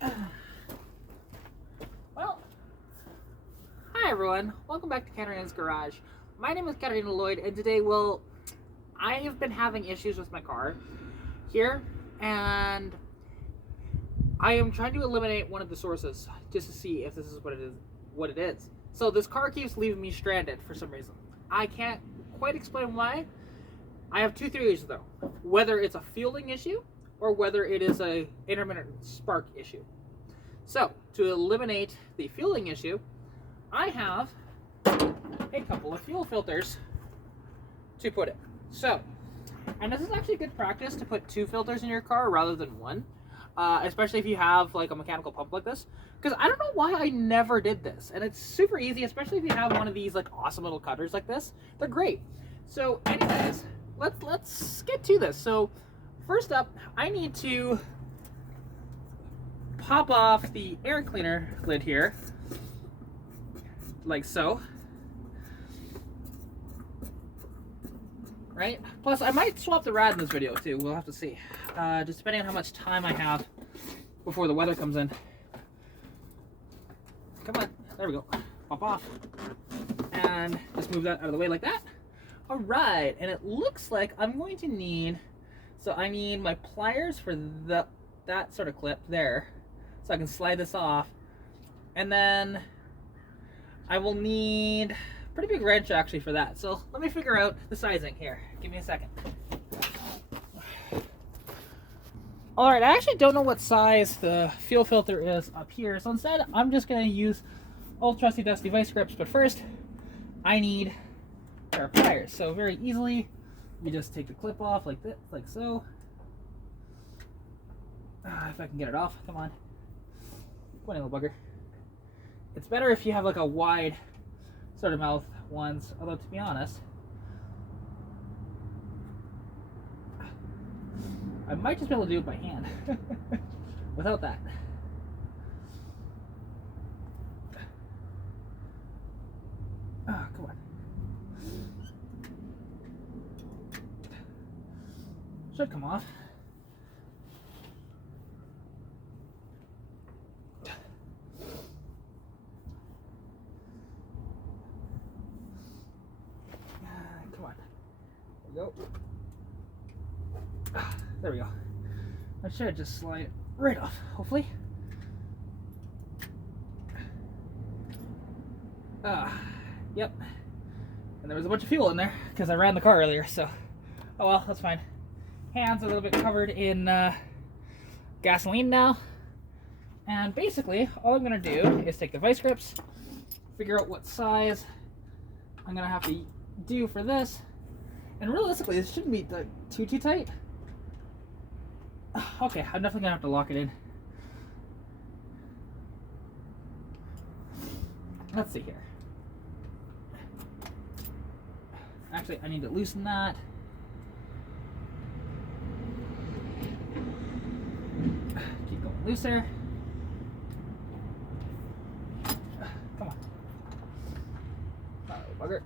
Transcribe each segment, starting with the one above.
Well, hi everyone. Welcome back to Katarina's Garage. My name is Katarina Lloyd, and today, I have been having issues with my car here, and I am trying to eliminate one of the sources just to see if this is what it is. So this car keeps leaving me stranded for some reason. I can't quite explain why. I have two theories though. Whether it's a fueling issue or whether it is a intermittent spark issue. So, to eliminate the fueling issue, I have a couple of fuel filters to put in. So, and this is actually good practice to put two filters in your car rather than one, especially if you have like a mechanical pump like this, because I don't know why I never did this, and it's super easy, especially if you have one of these like awesome little cutters like this. They're great. So anyways, let's get to this. So first up, I need to pop off the air cleaner lid here, like so. Right? Plus, I might swap the rad in this video too. We'll have to see. Just depending on how much time I have before the weather comes in. Come on. There we go. Pop off. And just move that out of the way like that. Alright. And it looks like I'm going to need... So I need my pliers for that sort of clip there. So I can slide this off. And then I will need... pretty big wrench actually for that. So let me figure out the sizing here. Give me a second. Alright, I actually don't know what size the fuel filter is up here. So instead, I'm just going to use old trusty dusty vice grips. But first, I need a pair of pliers. So very easily, you just take the clip off like this, like so. If I can get it off, come on. Come on, little bugger. It's better if you have like a wide sort of mouth ones, although to be honest, I might just be able to do it by hand without that. Oh, come on. Should come off. Come on. There we go. There we go. I should just slide it right off, hopefully. Yep. And there was a bunch of fuel in there because I ran the car earlier, so oh well, that's fine. Hands are a little bit covered in gasoline now. And basically, all I'm going to do is take the vice grips, figure out what size I'm going to have to do for this. And realistically, this shouldn't be too tight. Okay, I'm definitely gonna have to lock it in. Let's see here. Actually, I need to loosen that. Keep going looser. Come on. Oh, bugger.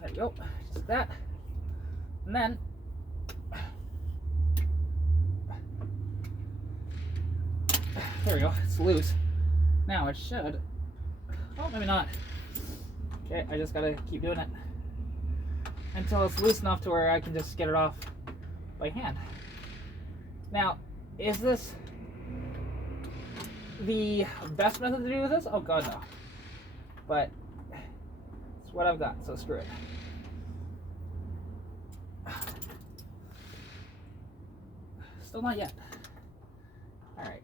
There we go, just that. And then, there we go, it's loose. Now it should, oh, maybe not. Okay, I just gotta keep doing it until it's loose enough to where I can just get it off by hand. Now, is this the best method to do this? Oh god, no. But it's what I've got, so screw it. Still not yet. Alright.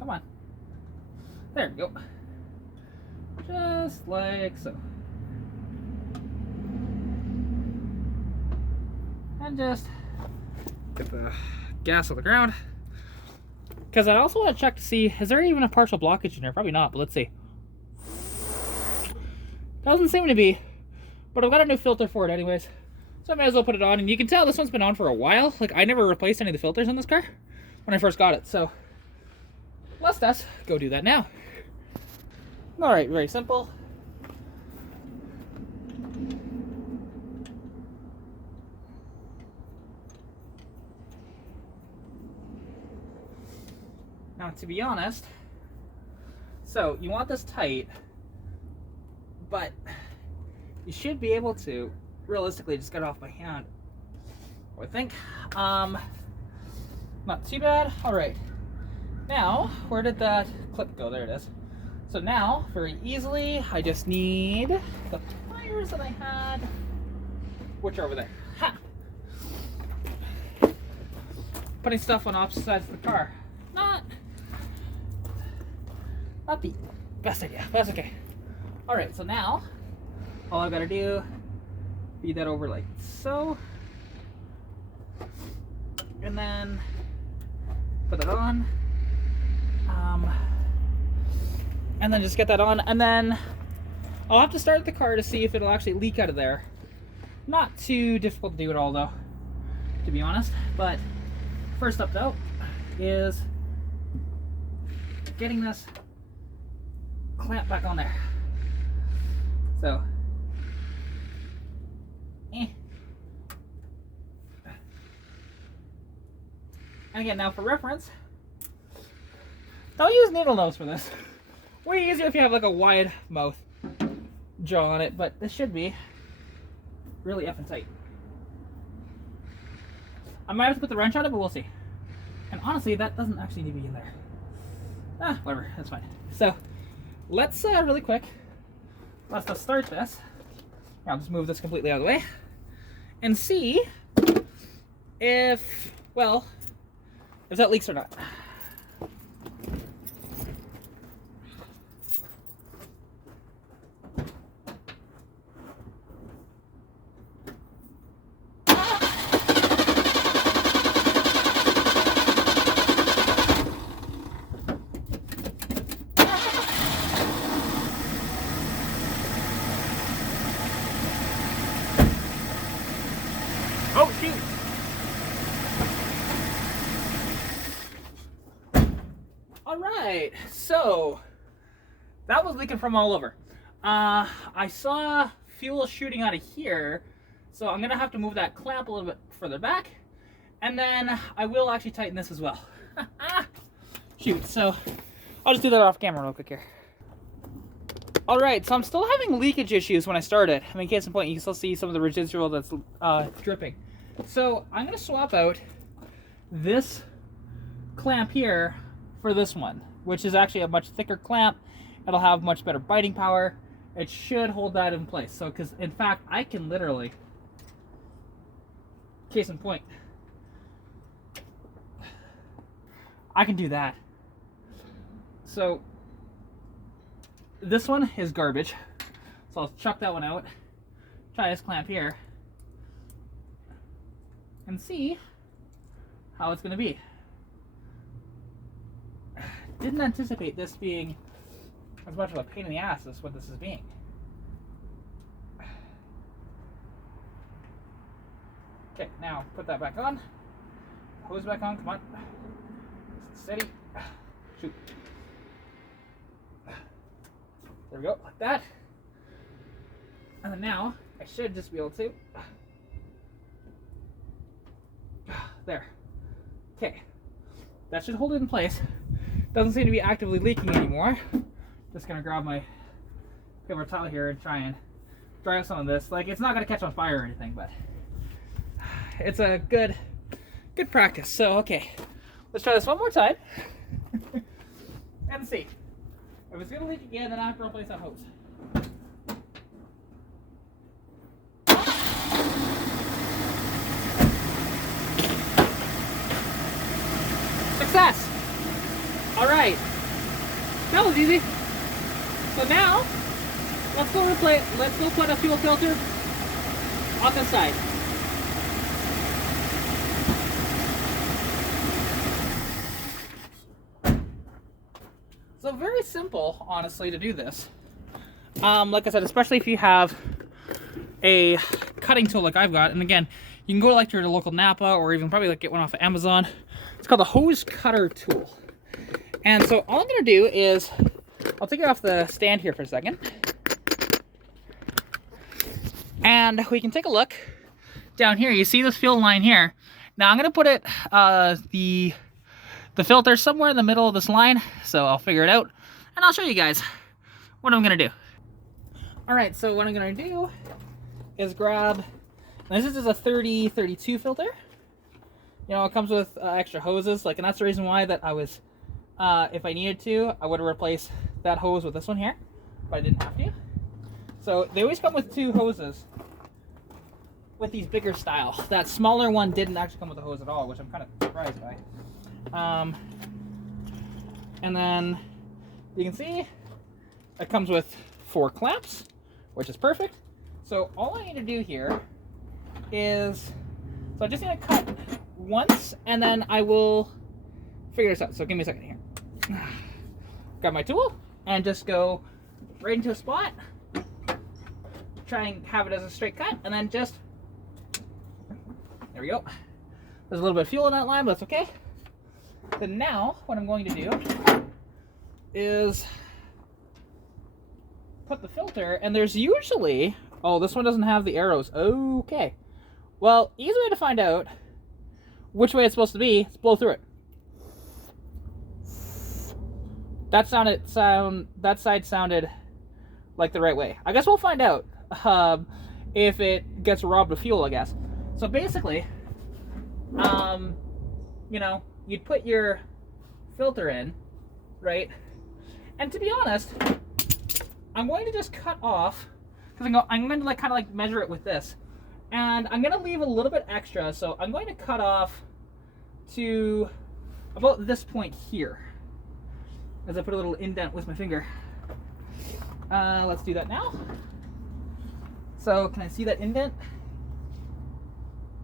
Come on. There we go. Just like so. And just get the gas on the ground. Because I also want to check to see, is there even a partial blockage in there? Probably not, but let's see. Doesn't seem to be. But I've got a new filter for it anyways. So I might as well put it on. And you can tell this one's been on for a while. Like, I never replaced any of the filters on this car when I first got it. So let's go do that now. All right, very simple. Now, to be honest, so you want this tight, but you should be able to realistically just get it off by hand, I think. Not too bad. All right. Now, where did that clip go? There it is. So now, very easily, I just need the pliers that I had, which are over there. Ha! Putting stuff on opposite sides of the car. Not the best idea, but that's okay. All right, so now, all I've got to do, feed that over like so. And then put that on. And then just get that on, and then I'll have to start the car to see if it'll actually leak out of there. Not too difficult to do at all though, to be honest. But first up though is getting this clamp back on there. So, and again, now for reference, don't use needle nose for this. Way easier if you have like a wide mouth jaw on it, but this should be really effing tight. I might have to put the wrench on it, but we'll see. And honestly, that doesn't actually need to be in there. Ah, whatever, that's fine. So, let's really quick, let's just start this. I'll just move this completely out of the way and see if, well, if that leaks or not. Oh, shoot! Alright, so that was leaking from all over. I saw fuel shooting out of here, so I'm gonna have to move that clamp a little bit further back, and then I will actually tighten this as well. Shoot, so I'll just do that off camera real quick here. Alright, so I'm still having leakage issues when I started. I mean, case in point, you can still see some of the residual that's dripping. So I'm going to swap out this clamp here for this one, which is actually a much thicker clamp. It'll have much better biting power. It should hold that in place. So, because in fact, I can literally, case in point, I can do that. So this one is garbage, so I'll chuck that one out, try this clamp here, and see how it's going to be. Didn't anticipate this being as much of a pain in the ass as what this is being. Okay, now put that back on, hose back on, come on, steady, shoot. There we go, like that. And then now, I should just be able to. There. Okay. That should hold it in place. Doesn't seem to be actively leaking anymore. Just gonna grab my paper towel here and try and dry out some of this. Like, it's not gonna catch on fire or anything, but it's a good practice. So, okay. Let's try this one more time. And see. If it's gonna leak again, then I have to replace that hose. Success! Alright. That was easy. So now, let's go put a fuel filter on this side. So very simple, honestly, to do this. Like I said, especially if you have a cutting tool like I've got, and again, you can go like to your local Napa or even probably like get one off of Amazon. It's called a hose cutter tool. And so all I'm gonna do is I'll take it off the stand here for a second. And we can take a look down here. You see this fuel line here. Now I'm going to put it, the filter somewhere in the middle of this line. So I'll figure it out and I'll show you guys what I'm going to do. All right, so what I'm going to do is grab, this is a 30-32 filter. You know, it comes with extra hoses, like, and that's the reason why that I was, if I needed to, I would have replaced that hose with this one here, but I didn't have to. So they always come with 2 hoses with these bigger style. That smaller one didn't actually come with a hose at all, which I'm kind of surprised by. And then you can see it comes with 4 clamps, which is perfect. So all I need to do here is, so I just need to cut once and then I will figure this out. So give me a second here. Grab my tool and just go right into a spot. Try and have it as a straight cut and then just, there we go. There's a little bit of fuel in that line, but that's okay. Then now what I'm going to do is put the filter, and there's usually, oh, this one doesn't have the arrows. Okay. Well, easy way to find out which way it's supposed to be is blow through it. That side sounded like the right way. I guess we'll find out if it gets robbed of fuel, I guess. So basically, you know, you'd put your filter in, right? And to be honest, I'm going to just cut off, because I'm going to like kind of like measure it with this. And I'm going to leave a little bit extra, so I'm going to cut off to about this point here. As I put a little indent with my finger. Let's do that now. So, can I see that indent?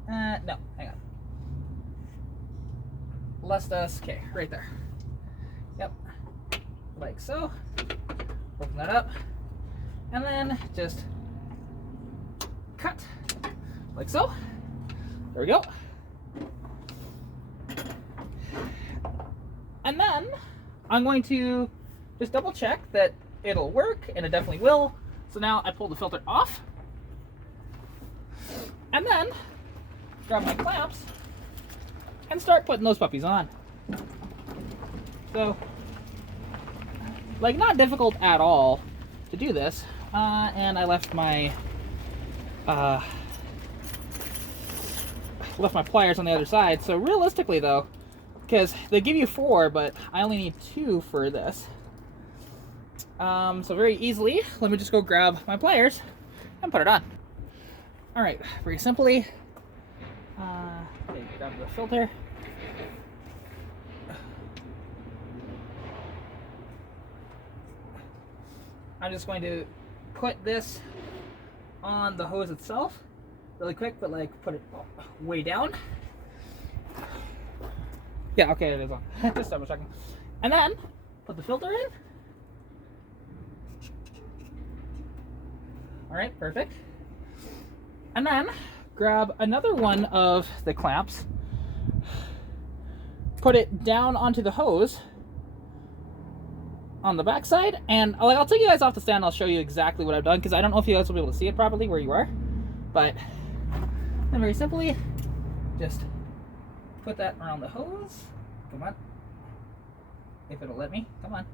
No, hang on. Okay, right there. Yep, like so. Open that up, and then just cut, like so. There we go. And then I'm going to just double check that it'll work, and it definitely will. So now I pull the filter off, and then grab my clamps and start putting those puppies on. So, like, not difficult at all to do this. And I left my pliers on the other side. So realistically though, because they give you 4, but I only need 2 for this. So very easily, let me just go grab my pliers and put it on. All right, very simply, okay, grab the filter. I'm just going to put this on the hose itself really quick, but like put it way down. Yeah, okay, it is on. Just double checking. And then put the filter in. All right, perfect. And then grab another one of the clamps, put it down onto the hose on the back side, and I'll take you guys off the stand. I'll show you exactly what I've done, because I don't know if you guys will be able to see it properly where you are, but then very simply just put that around the hose. Come on, if it'll let me. Come on.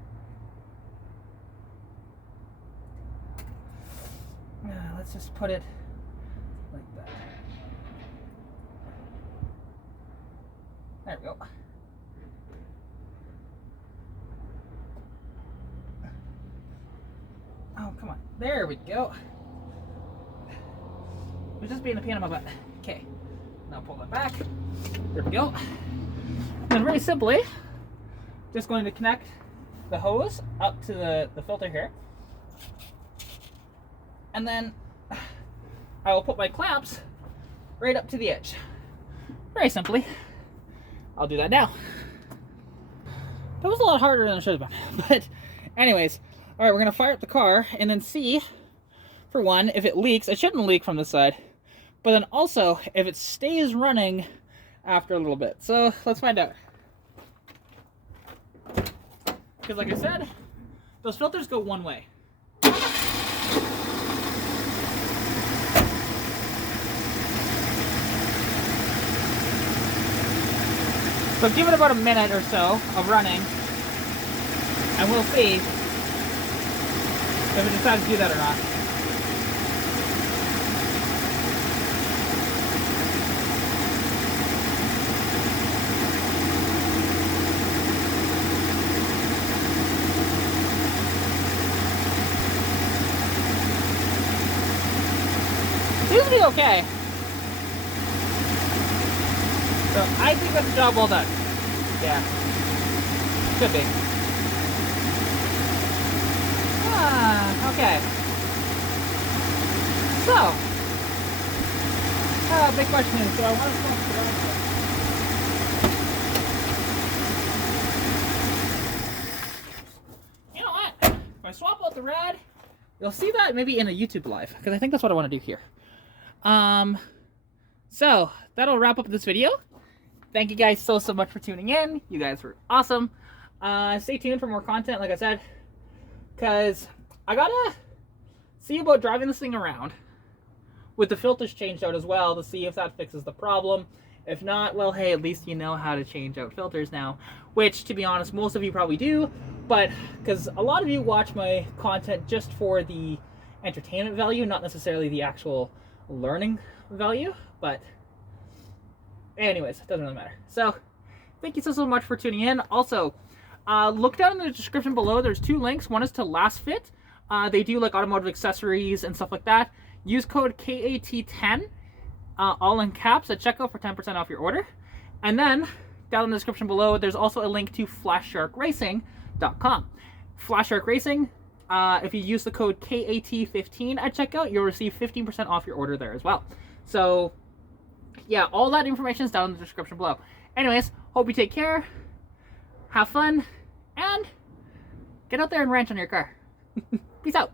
Let's just put it like that. There we go. Oh, come on. There we go. It was just being a pain in my butt. Okay. Now pull that back. There we go. And then very simply, just going to connect the hose up to the filter here. And then I will put my clamps right up to the edge. Very simply. I'll do that now. That was a lot harder than it should have been. But anyways, all right, we're gonna fire up the car and then see, for one, if it leaks. It shouldn't leak from this side, but then also if it stays running after a little bit. So let's find out. Because like I said, those filters go one way. So give it about a minute or so of running, and we'll see if it decides to do that or not. Seems to be okay. So I think that's a job well done. Yeah. Should be. Okay. So, big question is, do I want to swap the rod? You know what? If I swap out the rod, you'll see that maybe in a YouTube live, because I think that's what I want to do here. So that'll wrap up this video. Thank you guys so much for tuning in. You guys were awesome. Stay tuned for more content, like I said, because I gotta see about driving this thing around with the filters changed out as well to see if that fixes the problem. If not, well, hey, at least you know how to change out filters now, which, to be honest, most of you probably do, but because a lot of you watch my content just for the entertainment value, not necessarily the actual learning value, but anyways, it doesn't really matter. So thank you so much for tuning in. Also, look down in the description below. There's 2 links. One is to Last Fit. They do like automotive accessories and stuff like that. Use code KAT10 all in caps at checkout for 10% off your order. And then down in the description below, there's also a link to flashsharkracing.com. Flashshark Racing, if you use the code KAT15 at checkout, you'll receive 15% off your order there as well. So yeah, all that information is down in the description below. Anyways, hope you take care, have fun, and get out there and ranch on your car. Peace out.